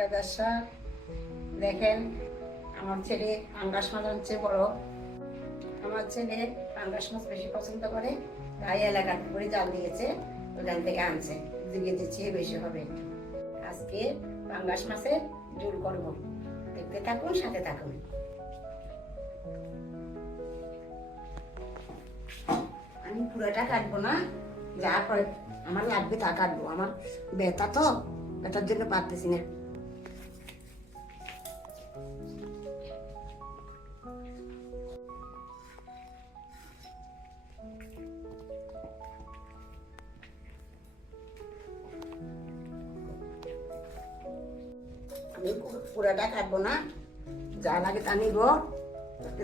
প্রিয় দর্শক, দেখেন আমার ছেলে পাঙ্গাস মাছ হচ্ছে বড়। আমার ছেলে পাঙ্গাস মাছ বেশি পছন্দ করে, তাই এলাকার পুকুরে জাল দিয়েছে, ওখান থেকে আনছে। 2 কেজি চেয়ে বেশি হবে। আজকে পাঙ্গাস মাছের ঝোল করব, দেখতে থাকুন, সাথে থাকুন। আমি পুরোটা কাটবো না, যা করে আমার লাগবে তা কাটবো। আমার ব্যথা তো, ব্যথার জন্য পারতেছি না। আমি পুরাটা কাটবো না, যা লাগে তা নিবো।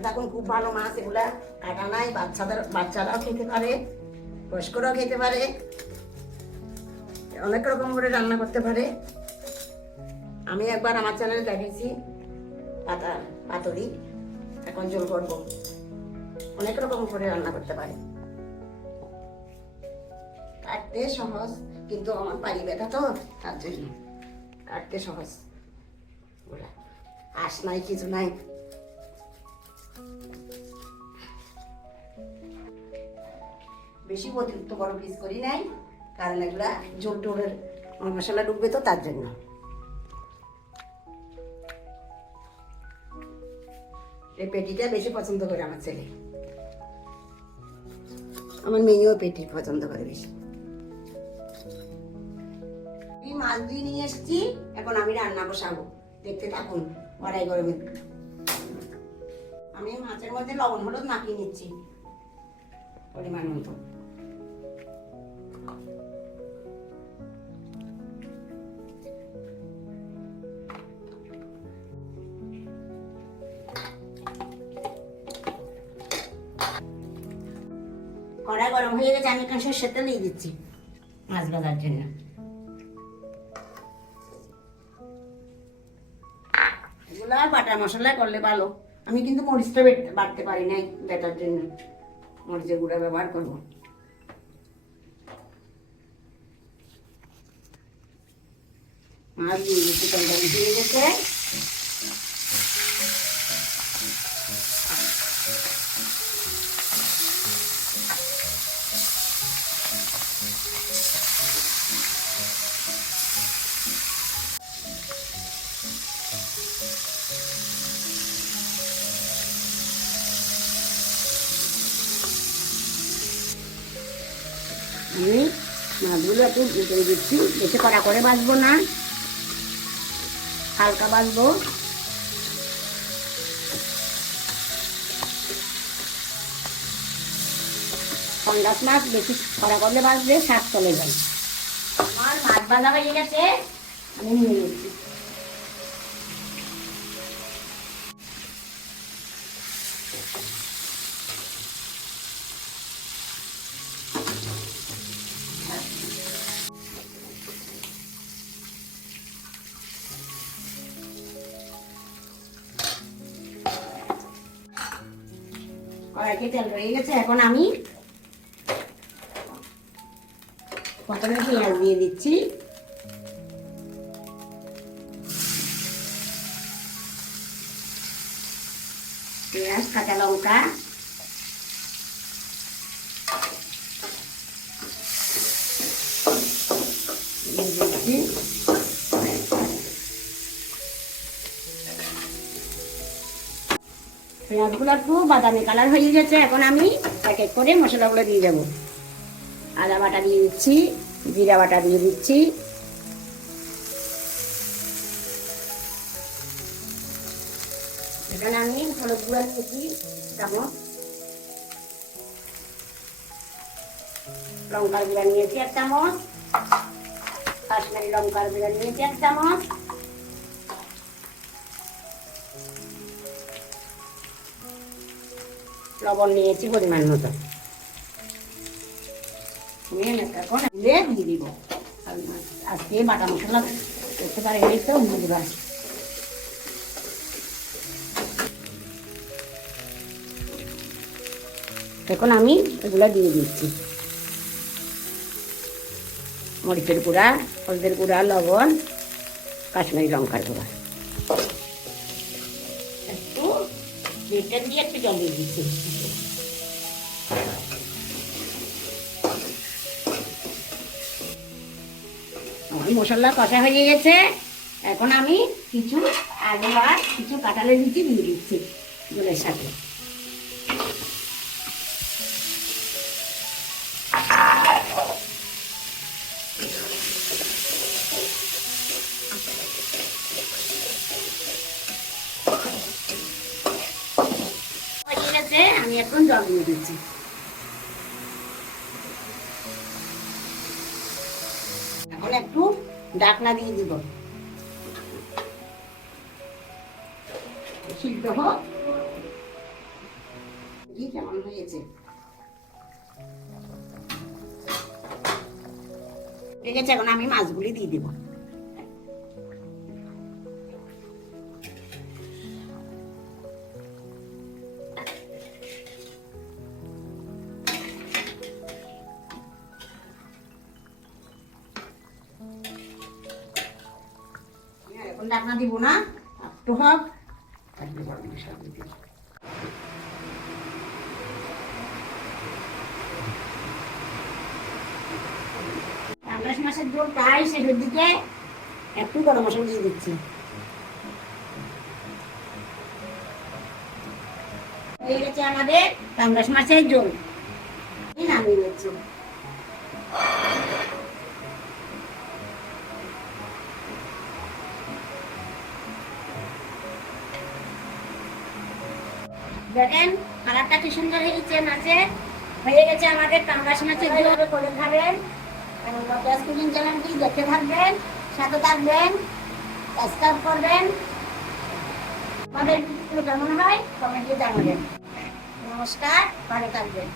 দেখুন খুব ভালো মাছ, এগুলা কাটা নাই। বাচ্চারাও খেতে পারে, বয়স্করাও খেতে পারে, অনেক রকম করে রান্না করতে পারে। আমি একবার আমার চ্যানেলে দেখেছি পাতুরি, এখন ঝোল করবো। অনেক রকম করে রান্না করতে পারে, কাটতে সহজ, কিন্তু আমার পারি ব্যথা তো, তার জন্য কাটতে সহজ। আঁশ নাই, কিছু নাই। বেশি অতিরিক্ত বড় পিস করি নাই, কারণ এগুলা ঝোল টোলের মশলা ডুববে তো, তার জন্য। এই পেটিটা বেশি পছন্দ করে আমার ছেলে, আমার মেয়েও পেটি পছন্দ করে বেশি। এই মাছ দিয়ে নিয়ে এসেছি, এখন আমি রান্না বসাবো, দেখতে থাকুন। কড়াই গরমে আমি মাছের মধ্যে লবণ হলুদ মাখিয়ে নিচ্ছি পরিমাণ মতো। কড়াই গরম হয়ে গেছে, আমি এখন সরষের তেল দিয়ে দিচ্ছি মাছ ভাজার জন্য। এগুলা বাটা মশলা করলে ভালো। আমি কিন্তু মরিচটা বাটতে পারি নাই, বেটার জন্য মরিচের গুঁড়া ব্যবহার করবো। মাছ দিয়ে দিচ্ছি, তরকারি দিয়ে গেছে। আমি মাছগুলো একটু উল্টে দিচ্ছি, বেশি কড়া করে ভাজবো না, হালকা ভাজবো। পাঙ্গাস মাছ বেশি কড়া করলে ভাজলে স্বাদ চলে যায়। আমার মাছ ভাজা হয়ে গেছে, আমি নিয়ে নিচ্ছি। কড়াইতে তেল রয়ে গেছে, এখন আমি প্রথমে পেঁয়াজ দিয়ে দিচ্ছি। পেঁয়াজ, কাঁচা লঙ্কা, দিয়ে দিচ্ছি। পেঁয়াজগুলো একটু বাদামি কালার হয়ে গেছে, এখন আমি এক এক করে মশলাগুলো দিয়ে দেবো। আদা বাটা দিয়ে দিচ্ছি, জিরা বাটা দিয়ে দিচ্ছি, এখানে আমি হলুদ গুঁড়া দিয়েছি চামচ, লঙ্কার গুঁড়া নিয়েছি 1 চামচ, কাশ্মীরি লঙ্কার গুঁড়া নিয়েছি 1 চামচ, লবণ নিয়েছি পরিমাণ মতো। এখন দিয়ে দিব আজকে বাটা মশলা করতে পারে এই তো মুরগা। এখন আমি এগুলো দিয়ে দিচ্ছি, মরিচের গুঁড়া, হলদের গুঁড়া, লবণ, কাশ্মীরি লঙ্কার গুঁড়ো, একটু রিটার্ন দিয়ে একটু জল দিয়ে দিচ্ছি। মশলা কষা হয়ে গেছে, এখন আমি কিছু আলু আর কিছু কাঁঠালের বিচি দিয়ে দিচ্ছি ঝোলের সাথে। হয়ে গেছে, আমি এখন জল দিয়ে দিচ্ছি। এখন একটু ঢাকনা দিয়ে দিব, সিদ্ধ হোক। কেমন হয়েছে ঠিক আছে, এখন আমি মাছগুলি দিয়ে দিব। এখন ঢাকনা দিব না, একটু হোক। পাঙ্গাস মাছের ঝোল প্রায় শেষের দিকে, একটু গরম মশলা দিয়ে দিচ্ছি। হয়ে গেছে আমাদের পাঙ্গাস মাছের ঝোল, নামিয়ে নিচ্ছি। দেখেন কালারটা কি সুন্দর হয়েছে মাছের। হয়ে গেছে আমাদের পাঙ্গাস মাছের ঝোল। করে খাবেন এবং লটাস কুকিং চ্যানেলটি দেখতে থাকবেন, সাথে থাকবেন, সাবস্ক্রাইব করবেন। আমাদের কেমন হয় কমেন্টে জানাবেন। নমস্কার, ভালো থাকবেন।